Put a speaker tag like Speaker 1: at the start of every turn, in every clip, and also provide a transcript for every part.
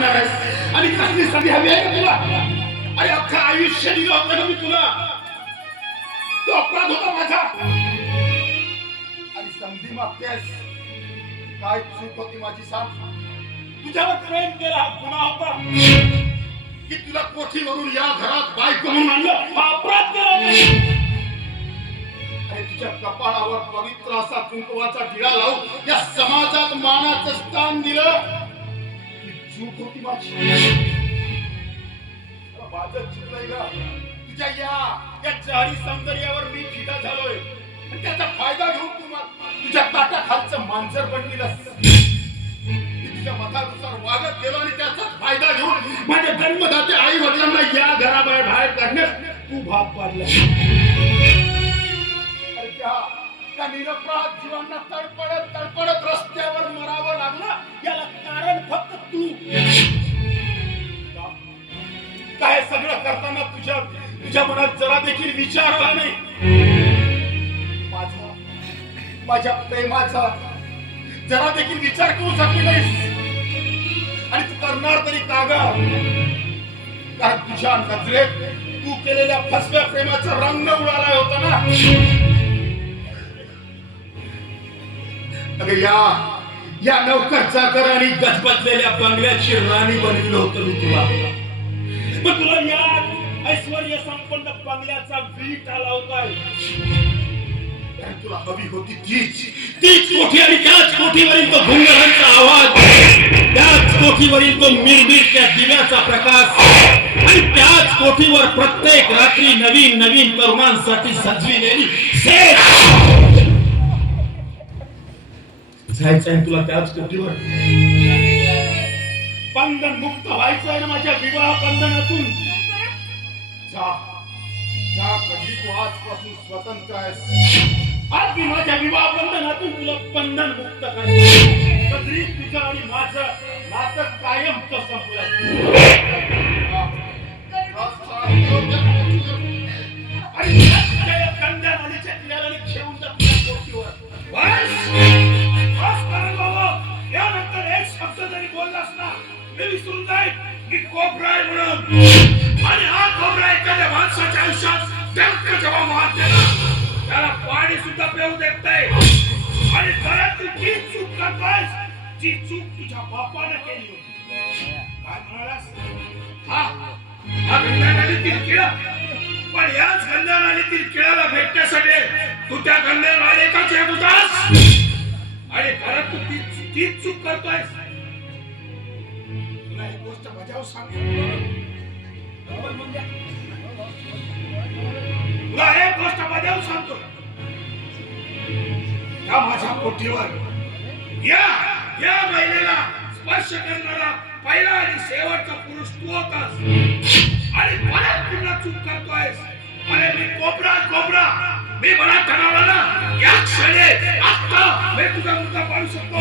Speaker 1: करणार आहेस आणि कसली संधी हवी आहे तुला. अरे अख्खं आयुष्य दिलं होतं ना मी तुला? तो अपराध होता माझा. आणि संधी मागतेस. काय चूक होती माझी सांग. तुझ्यावर प्रेम केला गुन्हा होता. की तुला कोठीवरून या घरात बायको म्हणून आणलं? हा अपराध केला मी. आणि तुझ्या कपाळावर पवित्र असा कुंकवाचा टिळा लावून या समाजात मानाचं स्थान दिलं. ही होती माझी माझं चुकलंय का? तुझ्या या या चारी सौंदर्यावर मी फिदा झालोय. आणि त्याचा फायदा घेऊन तुम्हाला तुझ्या ताटाखालचं मांजर बनलेलं तुझ्या मतानुसार वागत गेलो आणि त्याचाच फायदा घेऊन माझ्या जन्मदाते आई वडिलांना या घराबाहेर बाहेर काढण्यास तू भाग पाडला अरे त्या त्या निरपराध जीवांना तडपडत तडपडत तिच्या मनात जरा देखील विचार आला नाही. माझा माझ्या प्रेमाचा जरा देखील विचार करू शकली नाहीस. आणि तू करणार तरी कागा. कारण तुझ्या नजरेत तू केलेल्या फसव्या प्रेमाचा रंग उडाला होता ना. अरे या या नौकर चाकर आणि गजबजलेल्या बंगल्याची राणी बनविलं होतं मी तुला. पण तुला या ऐश्वर्य संपन्न बंगल्याचा वीट आला होता तुला हवी होती तीच. तीच कोठी आणि त्याच कोठीवरील तो भुंगरांचा आवाज. त्याच कोठीवरील तो मिरमिरच्या दिव्याचा प्रकाश. आणि त्याच कोठीवर प्रत्येक रात्री नवीन नवीन तरुणांसाठी सजविलेली जायचंय तुला त्याच कोठीवर बंधन मुक्त व्हायचं आहे ना माझ्या विवाह बंधनातून? जा जा कधी तू आजपासून स्वतंत्र आहेस आज मी माझ्या विवाह बंधनातून तुला बंधन मुक्त कधी तुझं आणि माझं नातं कायमचं संपलं. घेऊन बाबा. यानंतर एक शब्द जरी बोललास ना मी विसरून जाईल मी कोबरा आहे म्हणून. आणि हा एखाद्या माणसाच्या आयुष्यात टंक जेव्हा मारते देणार त्याला पाणी सुद्धा पिऊ देत नाही. आणि परत तू जी चूक करतोयस जी चूक तुझ्या बापाने केली होती. काय म्हणालास? हा हा गंगा नदीतील पण याच गंगा नदीतील किड्याला भेटण्यासाठी तू त्या गंगा नालेकाच येत होतास आणि परत तू ती तीच चूक करतोय तुला एक गोष्ट बजाव सांगतो. तुला एक गोष्ट बजाव सांगतो. त्या माझ्या पोटीवर या या महिलेला स्पर्श करणारा पहिला आणि शेवटचा पुरुष तू होतास. आणि परत पुन्हा चूक करतोयस. अरे मी कोबरा कोबरा मी मला ठरवला ना या क्षणी आता मी तुझा मुद्दा पाडू शकतो.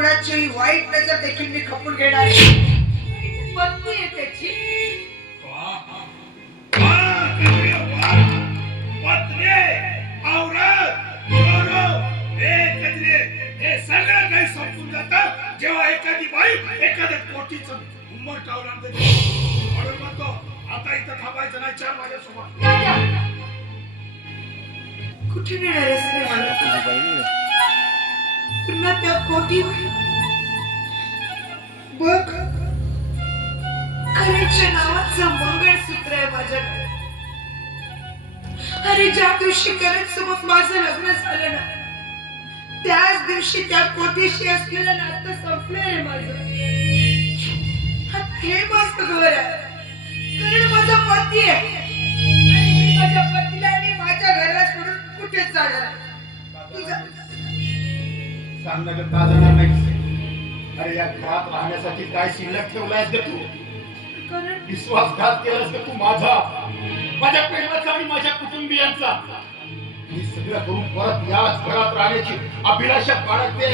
Speaker 2: कुणाची वाईट नजर देखील मी खपून घेणार नाही. पत्नी आहे त्याची.
Speaker 1: हे सगळं काही संपून जातं जेव्हा एखादी बाई एखाद्या कोटीचं उंमर म्हणून म्हणतो आता इथं थांबायचं नाही. चार माझ्यासोबत
Speaker 2: कुठे नेणार आहेस रे त्या कोटीवर बघ. खरेच्या नावाचं मंगळसूत्र आहे माझ्याकडे. अरे ज्या दिवशी करत सोबत माझं लग्न झालं ना त्याच दिवशी त्या कोटीशी असलेलं नातं संपलं आहे माझं. हे मस्त घर आहे. कारण माझा पती आहे. आणि मी माझ्या पतीला आणि माझ्या घराला सोडून कुठेच जाणार तुझा
Speaker 1: सांग ना गं, का जाणार नाहीस अरे या घरात राहण्यासाठी काय शिल्लक ठेवलायस ग तू? विश्वासघात केलास का तू माझा. माझ्या प्रेमाचा आणि माझ्या कुटुंबियांचा. हे सगळं करून परत याच घरात राहण्याची अभिलाषा बाळगते.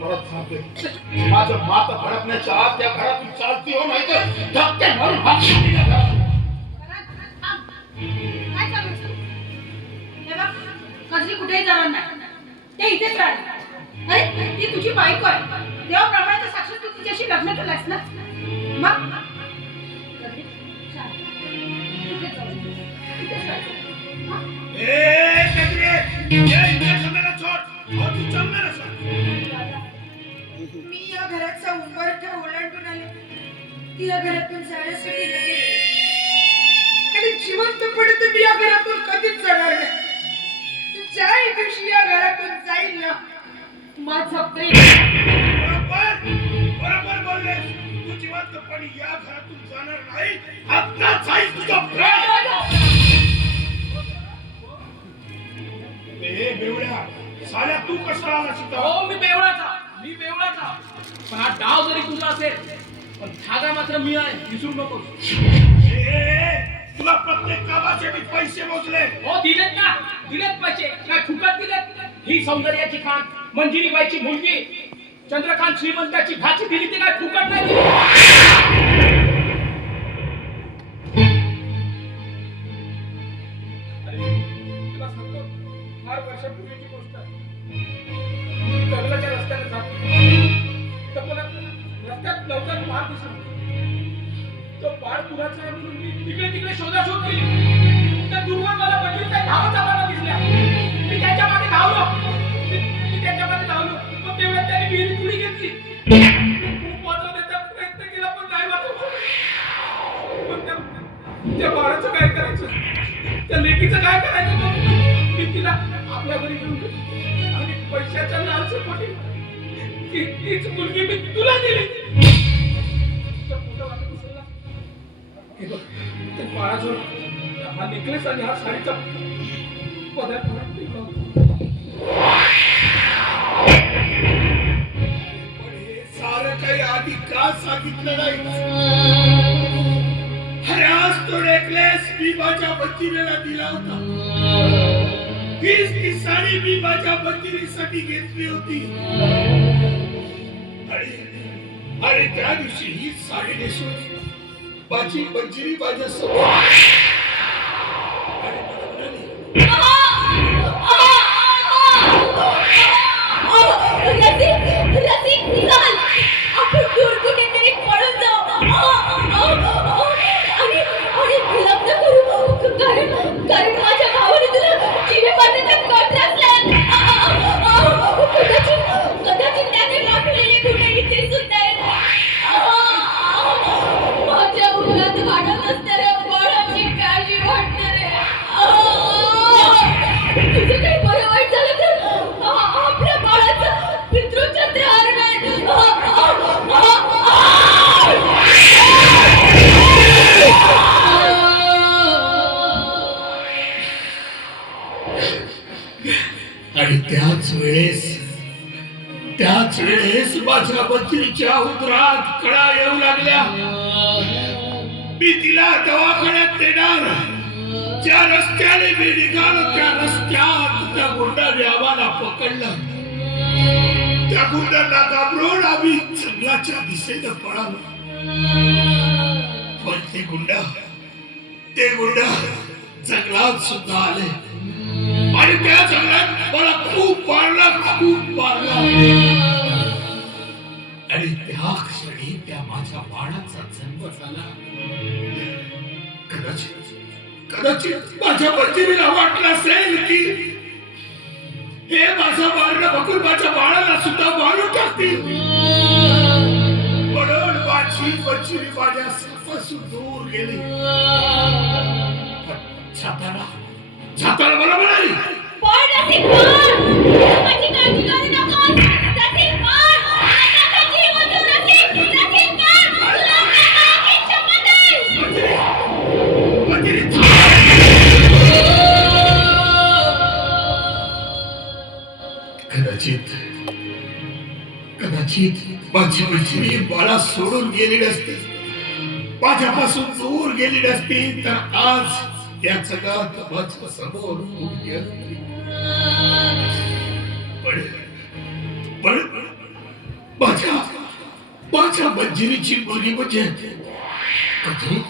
Speaker 1: परत सांगतोय माझं मात भडकण्याच्या आत त्या घरातून चालती हो नाही तर धक्के मारून हात
Speaker 3: आहे?
Speaker 2: कुठेही जाणार नाही. ते इथेच राहणार अरे ती तुझी बायको आहे. देवाप्रमाणे तर साक्षात तू तिच्याशी लग्न केलंस ना? मग? मी या घराचा उंबरठा ओलांडून आले. ती या घरातून जाण्यासाठी नाही आणि पडत तर मी या घरातून कधीच जाणार नाही ज्या दिवशी या घरातून जाईल ना माझं प्रेम
Speaker 4: बरोबर? बरोबर बोलले तू जिवंतपणे या घरातून जाणार नाही. आता जाईल तुझा प्राण ए बेवड्या साल्या तू आला सीता
Speaker 5: हो मी बेवडाचा मी बेवडाचा पण हा डाव जरी तुझा असेल पण धागा मात्र मी आहे. विसरू नकोस.
Speaker 4: ए तुला प्रत्येक कामाचे मी पैसे मोजले.
Speaker 5: हो दिलेत ना. दिलेत पैसे. काय फुकट दिलेत? ही सौंदर्याची खान मंजिरीबाईची मुलगी. चंद्रकांत श्रीमंताची भाची दिली ती काय फुकट नाही? रस्त्याने जात. तर मला रस्त्यात लवकर मार दिसत कुणाचा आहे म्हणून मी इकडे तिकडे शोधाशोध केली. त्या दूरवर मला बघितलं त्या धावत जाताना दिसल्या. मी त्याच्यामागे धावलो. मी मी त्याच्यामागे धावलो. पण तेवढ्यात त्याने विहिरी उडी घेतली. खूप वाचवण्याचा प्रयत्न केला पण नाही वाचवलं. पण त्या- त्या बाळाचं काय करायचं? त्या लेकीचं काय करायचं मग? मी तिला आपल्या घरी घेऊन गेलो. आणि पैशाच्या लालसेपोटी ती तीच मुलगी मी तुला दिली. दिवसांनी हा साडीचा पदार्थ
Speaker 4: आधी का सांगितलं नाही अरे आज तो नेकलेस मी माझ्या दिला होता. ती साडी मी माझ्या घेतली होती. आणि आणि त्या दिवशी ही साडी नेसून माझी मंजिरी माझ्यासमोर त्याच वेळेस माझ्या बत्तीच्या उदरात कळा येऊ लागल्या मी तिला दवाखान्यात देणार. ज्या रस्त्याने मी निघालो त्या रस्त्यात त्या गुंडाने आम्हाला पकडलं. त्या गुंडांना घाबरून आम्ही जंगलाच्या दिशेनं पळालो. पण ते गुंडा ते गुंडा जंगलात सुद्धा आले. आणि त्या जंगलात मला खूप मारला खूप मारला. त्या क्षणी त्या माझ्या बाळाचा जन्म झाला कदाचित कदाचित माझ्या मंजिरीला वाटलं असेल की हे माझा मारणं बघून माझ्या बाळाला सुद्धा मारून टाकतील म्हणून माझी मंजिरी माझ्या पासून दूर गेली पण छाताला मला म्हणाली
Speaker 6: माझी
Speaker 4: पृथ्वी मला सोडून गेलेली असते. माझ्यापासून दूर गेलेली असते. तर आज या जगात माझ्यासमोर पण पण माझ्या माझ्या मंजिरीची मुलगी म्हणजे कधी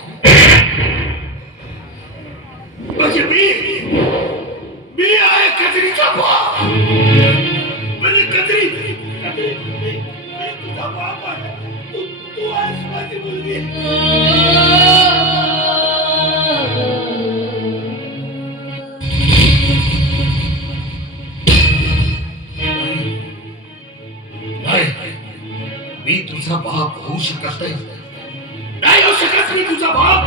Speaker 4: मी तुझा बाप होऊ शकत नाही. नाही होऊ शकत मी तुझा बाप.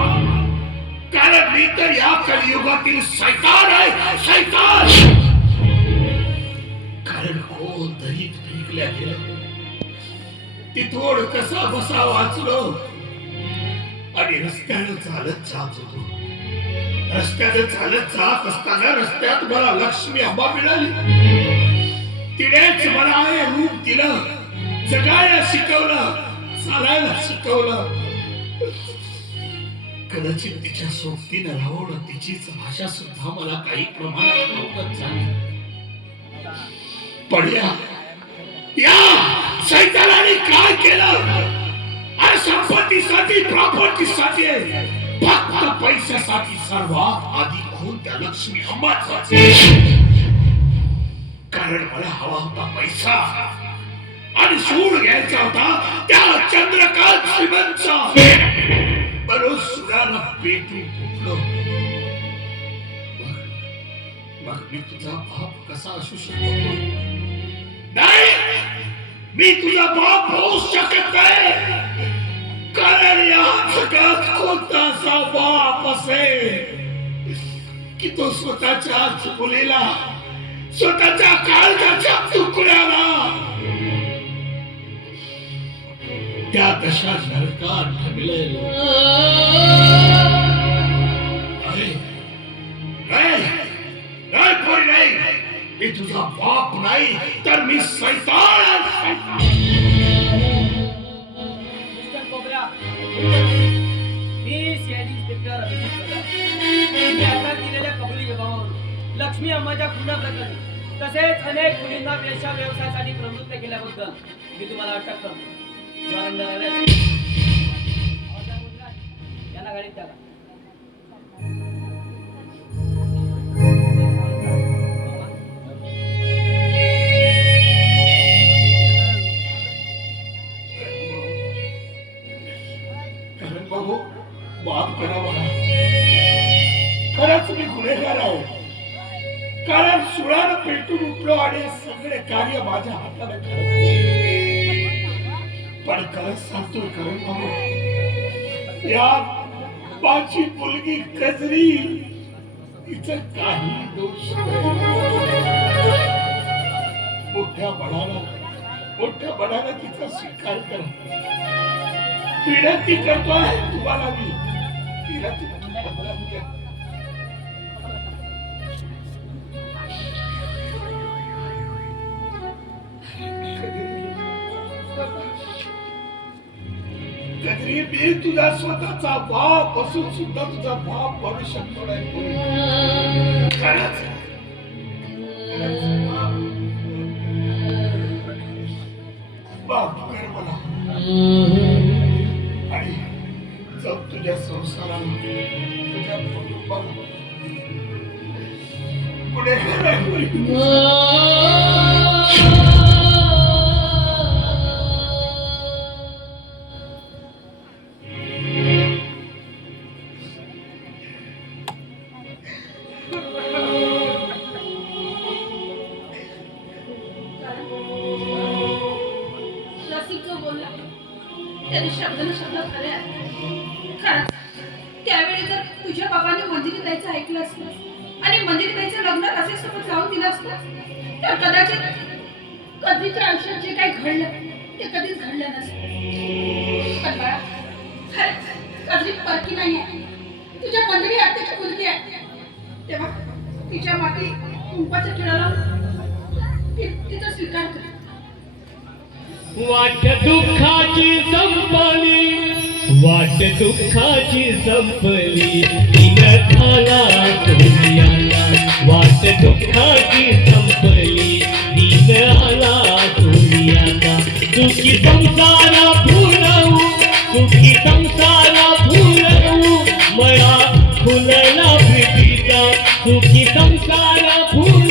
Speaker 4: कारण मी तर या कलियुगातील सैतान आहे. सैतान! कारण हो दरीत फेकल्या गेलं. तिथोड कसा बसा वाचलो. आणि रस्त्यानं चालत जात होतो. रस्त्यानं चालत जात असताना रस्त्यात मला लक्ष्मी आंबा मिळाली. तिनेच मला हे रूप दिलं. जगायला शिकवलं चालायला शिकवलं. कदाचित तिच्या सोबतीनं राहून तिचीच भाषा सुद्धा मला काही प्रमाणात अवगत झाली. पण या सैतानाने काय केलं? अरे संपत्तीसाठी प्रॉपर्टीसाठी फक्त पैशासाठी सर्वात आधी खून त्या लक्ष्मी अंबाचा चंद्रकांत श्रीमंतचा बरोबर सुराला मग मी तुझा बाप कसा असू शकतो नाही मी तुझा बाप होऊ शकत नाही कारण या जगात कोणता असा बाप असेल की तो स्वतःच्या मुलीला स्वतःच्या काळजाच्या तुकड्याला त्या तशा नरकात ठगले नाही मी तुझा बाप नाही तर मी सैतान
Speaker 7: मी सीआयडी इन्स्पेक्टर अभिजित कदम मी आता दिलेल्या कबुली लक्ष्मी अम्माच्या खुनाप्रकरणी तसेच अनेक मुलींना पेशा व्यवसायासाठी प्रवृत्त केल्याबद्दल मी तुम्हाला अटक करतो.
Speaker 4: कारण खरंच मी गुन्हेगार आहे. कारण सुळानं पेटून उठलो आणि सगळे कार्य माझ्या हाताने करत पण खरंच सांगतोय करण या माझी मुलगी कजरी तिचं काही दोष मोठ्या बडाला मोठ्या बडाला तिचा स्वीकार करा. विनंती करतोय तुम्हाला मी. तिला तुम्ही बदलावून घ्या कधी मी तुझा स्वतःचा बाप असून सुद्धा तुझा बाप बनू शकतो नाही. खरंच. बाप. कर मला. आणि जग तुझ्या संसाराला तुझ्या कुटुंबाला. पुढे
Speaker 2: त्याने शब्दाला शब्द खरे खरं. खरंच त्यावेळी जर तुझ्या बाबांनी मंदिरी जायचं ऐकलं असलं आणि मंदिरी जायचं लग्न असे सोबत जाऊन दिलं असलं तर कदाचित कधीच आयुष्यात जे काही घडलं ते कधीच घडलं नसतं. पण बाळा खरंच कधी परकी नाही आहे तुझ्या मंदिरी आत्याची मुलगी आहे. तेव्हा तिच्यामागे कुंपाच्या टिळाला तिचा स्वीकार कर
Speaker 8: वाट दुःखाची संपली वाट दुःखाची संपली. दिन झाला दुनियाला वाट दुःखाची संपली. दिन आला दुनियाला तुझी संसारा फुलवू तुझी संसारा फुलवू मला फुलला प्रीतीचा तुझी संसारा